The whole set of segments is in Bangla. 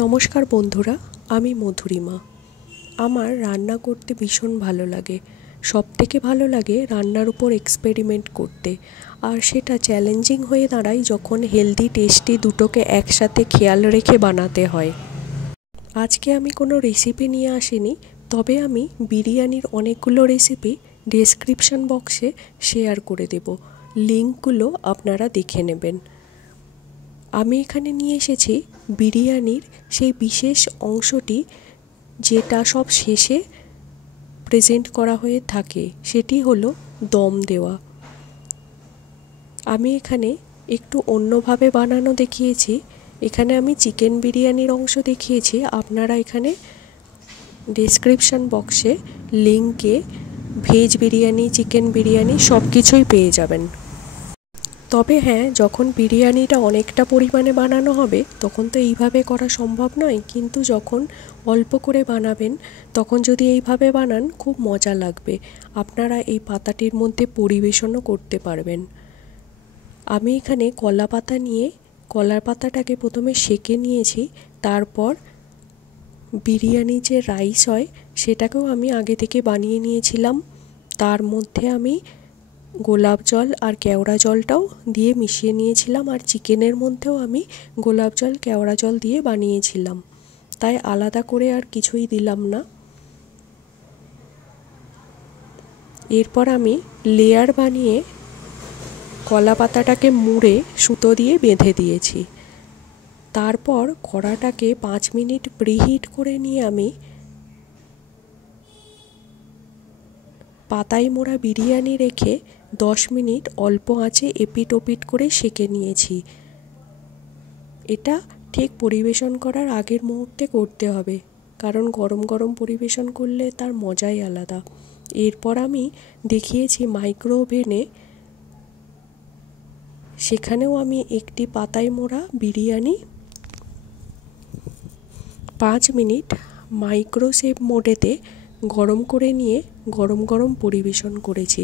নমস্কার বন্ধুরা, আমি মধুরিমা। আমার রান্না করতে ভীষণ ভালো লাগে। সবথেকে ভালো লাগে রান্নার উপর এক্সপেরিমেন্ট করতে। আর সেটা চ্যালেঞ্জিং হয়ে দাঁড়ায় যখন হেলদি টেস্টি দুটোকে একসাথে খেয়াল রেখে বানাতে হয়। আজকে আমি কোনো রেসিপি নিয়ে আসিনি, তবে আমি বিরিয়ানির অনেকগুলো রেসিপি ডেসক্রিপশন বক্সে শেয়ার করে দেব। লিঙ্কগুলো আপনারা দেখে নেবেন। আমি এখানে নিয়ে এসেছি বিরিয়ানির সেই বিশেষ অংশটি যেটা সব শেষে প্রেজেন্ট করা হয়ে থাকে, সেটি হলো দম দেওয়া। আমি এখানে একটু অন্যভাবে বানানো দেখিয়েছি। এখানে আমি চিকেন বিরিয়ানির অংশ দেখিয়েছি। আপনারা এখানে ডেসক্রিপশন বক্সে লিঙ্কে ভেজ বিরিয়ানি, চিকেন বিরিয়ানি সব কিছুই পেয়ে যাবেন। তবে হ্যাঁ, যখন বিরিয়ানিটা অনেকটা পরিমাণে বানানো হবে তখন তো এইভাবে করা সম্ভব নয়, কিন্তু যখন অল্প করে বানাবেন তখন যদি এইভাবে বানান খুব মজা লাগবে। আপনারা এই পাতাটির মধ্যে পরিবেশনও করতে পারবেন। আমি এখানে কলা পাতা নিয়ে কলার পাতাটাকে প্রথমে সেঁকে নিয়েছি। তারপর বিরিয়ানি যে রাইস হয় সেটাকেও আমি আগে থেকে বানিয়ে নিয়েছিলাম। তার মধ্যে আমি গোলাপ জল আর কেওড়া জলটাও দিয়ে মিশিয়ে নিয়েছিলাম। আর চিকেনের মধ্যেও আমি গোলাপ জল, কেওড়া জল দিয়ে বানিয়েছিলাম, তাই আলাদা করে আর কিছুই দিলাম না। এরপর আমি লেয়ার বানিয়ে কলা পাতাটাকে মুড়ে সুতো দিয়ে বেঁধে দিয়েছি। তারপর কড়াটাকে 5 মিনিট প্রিহিট করে নিয়ে আমি পাতায় মোড়া বিরিয়ানি রেখে 10 মিনিট অল্প আঁচে এপিট ওপিট করে সেঁকে নিয়েছি। এটা ঠিক পরিবেশন করার আগের মুহূর্তে করতে হবে, কারণ গরম গরম পরিবেশন করলে তার মজাই আলাদা। এরপর আমি দেখিয়েছি মাইক্রো ওভেনে, সেখানেও আমি একটি পাতায় মোড়া বিরিয়ানি 5 মিনিট মাইক্রোওয়েভ মোডেতে গরম করে নিয়ে গরম গরম পরিবেশন করেছি।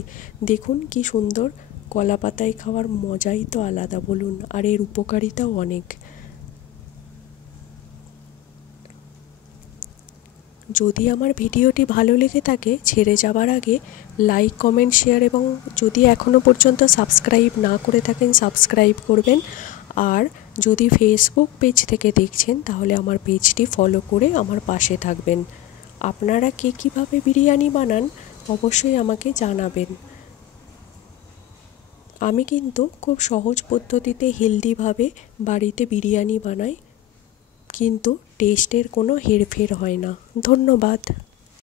দেখুন কি সুন্দর। কলা পাতায় খাওয়ার মজাই তো আলাদা বলুন, আর এর উপকারিতাও অনেক। যদি আমার ভিডিওটি ভালো লেগে থাকে, ছেড়ে যাবার আগে লাইক, কমেন্ট, শেয়ার এবং যদি এখনও পর্যন্ত সাবস্ক্রাইব না করে থাকেন সাবস্ক্রাইব করবেন। আর যদি ফেসবুক পেজ থেকে দেখছেন তাহলে আমার পেজটি ফলো করে আমার পাশে থাকবেন। আপনারা কে কীভাবে বিরিয়ানি বানান অবশ্যই আমাকে জানাবেন। আমি কিন্তু খুব সহজ পদ্ধতিতে হেলদিভাবে বাড়িতে বিরিয়ানি বানাই, কিন্তু টেস্টের কোনো হেরফের হয় না। ধন্যবাদ।